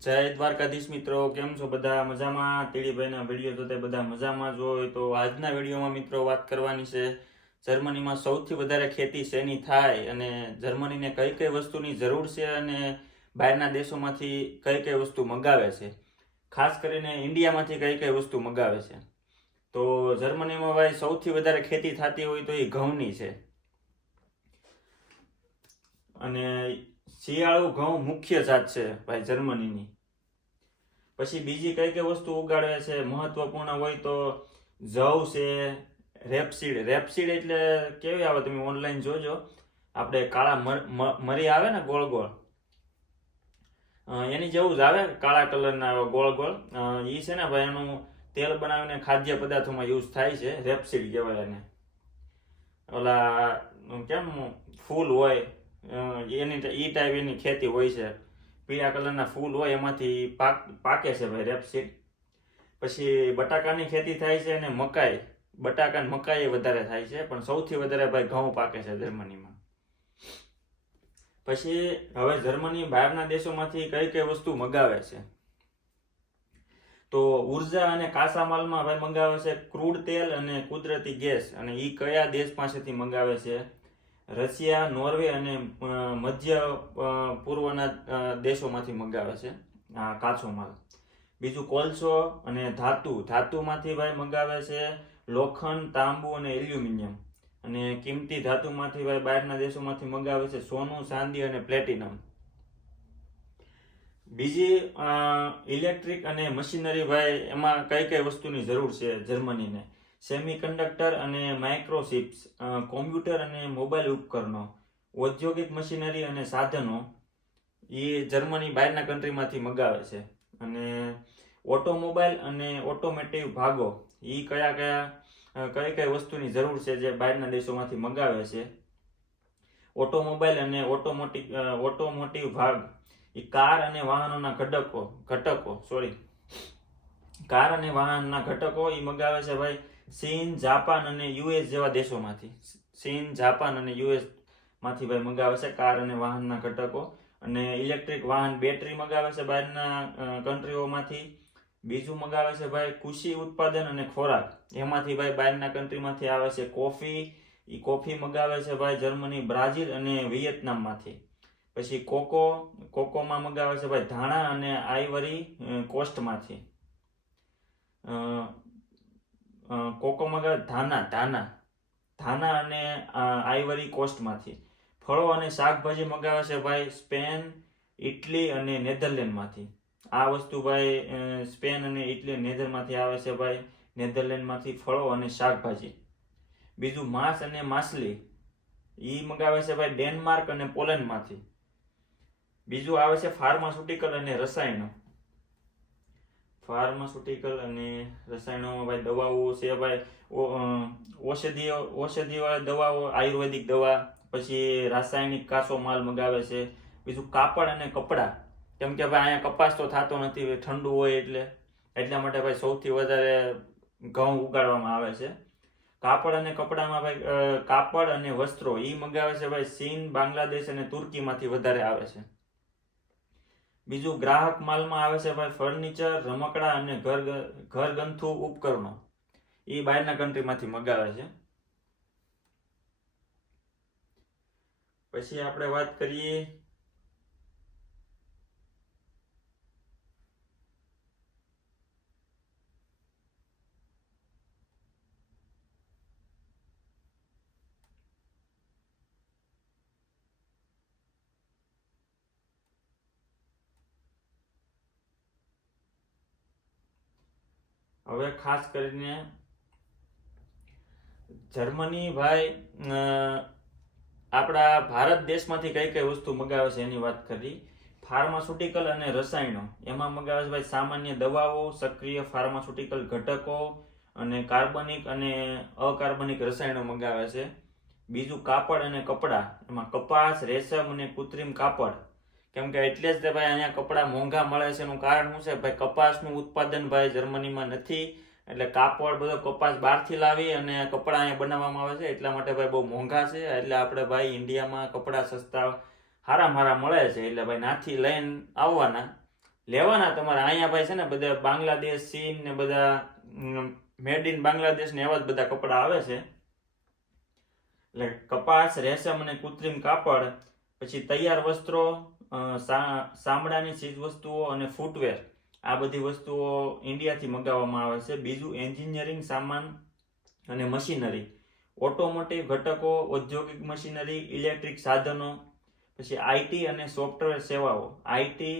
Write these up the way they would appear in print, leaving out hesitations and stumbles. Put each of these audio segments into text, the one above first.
જય દ્વારકાધીશ મિત્રો, કેમ છો બધા? મજામાં? તીડીભાઈના વિડીયો જોતા બધા મજામાં જ હોય તો આજના વિડીયોમાં મિત્રો વાત કરવાની છે જર્મનીમાં સૌથી વધારે ખેતી શેની થાય અને જર્મનીને કઈ કઈ વસ્તુની જરૂર છે અને બહારના દેશોમાંથી કઈ કઈ વસ્તુ મંગાવે છે, ખાસ કરીને ઇન્ડિયામાંથી કઈ કઈ વસ્તુ મંગાવે છે. તો જર્મનીમાં ભાઈ સૌથી વધારે ખેતી થતી હોય તો એ ઘઉંની છે અને શિયાળુ ઘઉં મુખ્ય જાત છે ભાઈ જર્મનીની. પછી બીજી કઈ કઈ વસ્તુ ઉગાડે છે મહત્વપૂર્ણ હોય તો જવ છે, રેપસીડ એટલે કેવી આવે તમે ઓનલાઈન જોજો. આપણે કાળા મરી આવે ને ગોળ ગોળ, એની જેવું જ આવે, કાળા કલરના આવે ગોળ ગોળ. એ છે ને ભાઈ એનું તેલ બનાવીને ખાદ્ય પદાર્થોમાં યુઝ થાય છે. રેપસીડ કહેવાય એને. ઓલા કેમ ફૂલ હોય એ ટાઈપ એની ખેતી હોય છે. પીળા કલરના ફૂલ હોય એમાંથી પાકે છે ભાઈ રેપસીડ. પછી બટાકાની ખેતી થાય છે અને બટાકા અને મકાઈ વધારે થાય છે, પણ સૌથી વધારે ભાઈ ઘઉં પાકે છે જર્મનીમાં. પછી હવે જર્મની બહારના દેશોમાંથી કઈ કઈ વસ્તુ મંગાવે છે તો ઉર્જા અને કાચા માલમાં ભાઈ મંગાવે છે ક્રૂડ તેલ અને કુદરતી ગેસ. અને એ કયા દેશ પાસેથી મંગાવે છે? રશિયા, નોર્વે અને મધ્ય પૂર્વના દેશોમાંથી મંગાવે છે આ કાચો માલ. બીજું કોલસો અને ધાતુમાંથી ભાઈ મંગાવે છે લોખંડ, તાંબુ અને એલ્યુમિનિયમ. અને કિંમતી ધાતુમાંથી ભાઈ બહારના દેશોમાંથી મંગાવે છે સોનું, ચાંદી અને પ્લેટિનમ. બીજી ઇલેક્ટ્રિક અને મશીનરી ભાઈ એમાં કઈ કઈ વસ્તુની જરૂર છે જર્મનીને? સેમિકન્ડક્ટર અને માઇક્રોચિપ્સ, કોમ્પ્યુટર અને મોબાઈલ ઉપકરણો, ઔદ્યોગિક મશીનરી અને સાધનો એ જર્મની બહારના કન્ટ્રીમાંથી મંગાવે છે. અને ઓટોમોબાઈલ અને ઓટોમેટિવ ભાગો એ કઈ કઈ વસ્તુની જરૂર છે જે બહારના દેશોમાંથી મંગાવે છે? ઓટોમોબાઈલ અને ઓટોમોટિવ ભાગ એ કાર અને વાહનોના ઘટકો એ મંગાવે છે ભાઈ ચીન, જાપાન અને યુએસ જેવા દેશોમાંથી. માંથી ભાઈ મંગાવે છે કાર અને વાહનના ઘટકો. અને ઇલેક્ટ્રિક વાહન, બેટરી મંગાવે છે બહારના કન્ટ્રીઓમાંથી. બીજું મંગાવે છે ભાઈ કૃષિ ઉત્પાદન અને ખોરાક, એમાંથી ભાઈ બહારના કન્ટ્રીમાંથી આવે છે કોફી મંગાવે છે ભાઈ જર્મની, બ્રાઝિલ અને વિયેતનામમાંથી. પછી કોકોમાં મંગાવે છે ભાઈ ધાણા અને આઈવરી કોસ્ટમાંથી. કોકો મંગાવે ધાના અને આઈવરી કોસ્ટમાંથી. ફળો અને શાકભાજી મંગાવે છે ભાઈ સ્પેન, ઇટલી અને નેધરલેન્ડમાંથી. આ વસ્તુ ભાઈ સ્પેન અને ઇટલી, નેધરમાંથી આવે છે ભાઈ, નેધરલેન્ડમાંથી ફળો અને શાકભાજી. બીજું માંસ અને માછલી એ મંગાવે છે ભાઈ ડેનમાર્ક અને પોલેન્ડમાંથી. બીજું આવે છે ફાર્માસ્યુટિકલ અને રસાયણો. રસાયણોમાં ભાઈ દવાઓ છે ભાઈ, ઔષધિવાળી દવાઓ, આયુર્વેદિક દવા. પછી રાસાયણિક કાચો માલ મંગાવે છે. બીજું કાપડ અને કપડાં, કેમ કે ભાઈ અહીંયા કપાસ તો થતો નથી ઠંડુ હોય એટલા માટે ભાઈ સૌથી વધારે ઘઉં ઉગાડવામાં આવે છે. કાપડ અને કપડામાં ભાઈ કાપડ અને વસ્ત્રો એ મંગાવે છે ભાઈ ચીન, બાંગ્લાદેશ અને તુર્કીમાંથી વધારે આવે છે. બીજું ગ્રાહક માલમાં આવે છે ભાઈ ફર્નિચર, રમકડા અને ઘરગથ્થુ ઉપકરણો, એ બહારના કન્ટ્રીમાંથી મંગાવે છે. પછી આપણે વાત કરીએ હવે ખાસ કરીને જર્મની ભાઈ આપણા ભારત દેશમાંથી કઈ કઈ વસ્તુ મંગાવે છે એની વાત કરી. ફાર્માસ્યુટિકલ અને રસાયણો એમાં મંગાવે છે ભાઈ સામાન્ય દવાઓ, સક્રિય ફાર્માસ્યુટિકલ ઘટકો અને કાર્બનિક અને અકાર્બનિક રસાયણો મંગાવે છે. બીજું કાપડ અને કપડાં, એમાં કપાસ, રેશમ અને કૃત્રિમ કાપડ. કેમ કે એટલે જ ભાઈ અહીંયા કપડાં મોંઘા મળે છે. એનું કારણ શું છે ભાઈ? કપાસનું ઉત્પાદન ભાઈ જર્મનીમાં નથી, એટલે કાપડ બધો કપાસ બહારથી લાવી અને કપડાં અહીંયા બનાવવામાં આવે છે, એટલા માટે ભાઈ બહુ મોંઘા છે. એટલે આપણે ભાઈ ઇન્ડિયામાં કપડાં સસ્તા હારા મળે છે, એટલે ભાઈ નાથી લઈને આવવાના, લેવાના તમારે અહીંયા ભાઈ છે ને બધા બાંગ્લાદેશ, ચીન ને બધા મેડ ઇન બાંગ્લાદેશ ને એવા જ બધા કપડા આવે છે. એટલે કપાસ, રેશમ અને કૃત્રિમ કાપડ, પછી તૈયાર વસ્ત્રો, ચામડાની ચીજ વસ્તુઓ અને ફૂટવેર, આ બધી વસ્તુઓ ઇન્ડિયાથી મંગાવવામાં આવે છે. બીજું એન્જિનિયરિંગ સામાન અને મશીનરી, ઓટોમોટિવ ઘટકો, ઔદ્યોગિક મશીનરી, ઇલેક્ટ્રિક સાધનો, પછી આઈટી અને સોફ્ટવેર સેવાઓ, આઈટી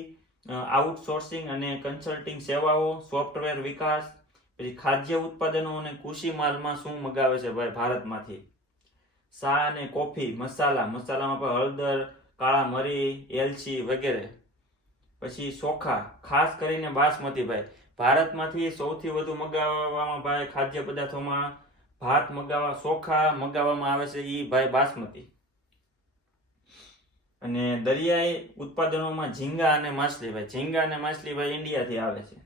આઉટસોર્સિંગ અને કન્સલ્ટિંગ સેવાઓ, સોફ્ટવેર વિકાસ, પછી ખાદ્ય ઉત્પાદનો અને કૃષિ માલમાં શું મગાવે છે ભાઈ ભારતમાંથી? ચા અને કોફી, મસાલામાં પણ હળદર, કાળા મરી, એલચી વગેરે. પછી ચોખા, ખાસ કરીને બાસમતી ભાઈ, ભારતમાંથી સૌથી વધુ મગાવવામાં ભાઈ ખાદ્ય પદાર્થોમાં ભાત ચોખા મગાવવામાં આવે છે, ઈ ભાઈ બાસમતી. અને દરિયાઈ ઉત્પાદનોમાં ઝીંગા અને માછલી ભાઈ, ઝીંગા અને માછલી ભાઈ ઇન્ડિયાથી આવે છે.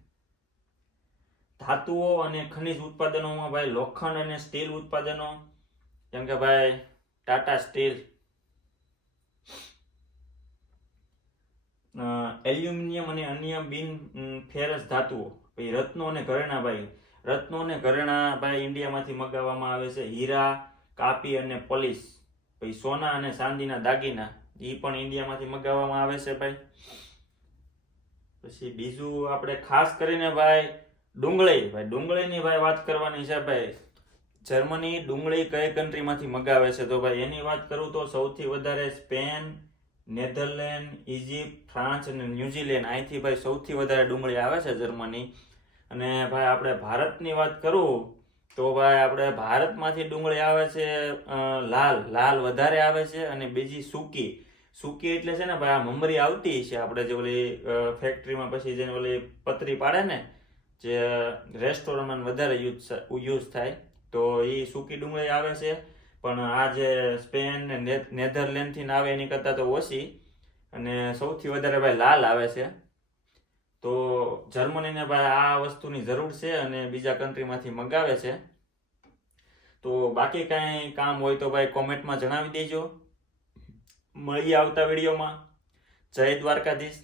ધાતુઓ અને ખનિજ ઉત્પાદનોમાં ભાઈ લોખંડ અને સ્ટીલ ઉત્પાદનો, જેમ કે ભાઈ ટાટા સ્ટીલ. એલ્યુમિનિયમ અને અન્ય બિન ફેરસ ધાતુઓ, પછી રત્નો અને ઘરેણા ભાઈ, રત્નો અને ઘરેણા ભાઈ ઇન્ડિયામાંથી મગાવવામાં આવે છે. હીરા, કાપી અને પોલિશ, પછી સોના અને ચાંદીના દાગીના, એ પણ ઇન્ડિયામાંથી મગાવવામાં આવે છે ભાઈ. પછી બીજું આપણે ખાસ કરીને ભાઈ ડુંગળીની ભાઈ વાત કરવાની છે ભાઈ. જર્મની ડુંગળી કઈ કન્ટ્રીમાંથી મગાવે છે? તો ભાઈ એની વાત કરું તો સૌથી વધારે સ્પેન, નેધરલેન્ડ, ઇજિપ્ત, ફ્રાન્સ અને ન્યુઝીલેન્ડ, અહીંથી ભાઈ સૌથી વધારે ડુંગળી આવે છે જર્મની. અને ભાઈ આપણે ભારતની વાત કરું તો ભાઈ આપણે ભારતમાંથી ડુંગળી આવે છે લાલ વધારે આવે છે. અને બીજી સૂકી એટલે છે ને ભાઈ આ મમરી આવતી છે આપણે જે ઓલી ફેક્ટરીમાં પછી જેને ઓલી પતરી પાડે ને, જે રેસ્ટોરન્ટમાં વધારે યુઝ થાય, તો એ સૂકી ડુંગળી આવે છે. પણ આ જે સ્પેન ને નેધરલેન્ડથી આવે એની કરતાં તો ઓછી, અને સૌથી વધારે ભાઈ લાલ આવે છે. તો જર્મનીને ભાઈ આ વસ્તુની જરૂર છે અને બીજા કન્ટ્રીમાંથી મંગાવે છે. તો બાકી કાંઈ કામ હોય તો ભાઈ કોમેન્ટમાં જણાવી દેજો. મળીએ આવતા વિડીયોમાં. જય દ્વારકાધીશ.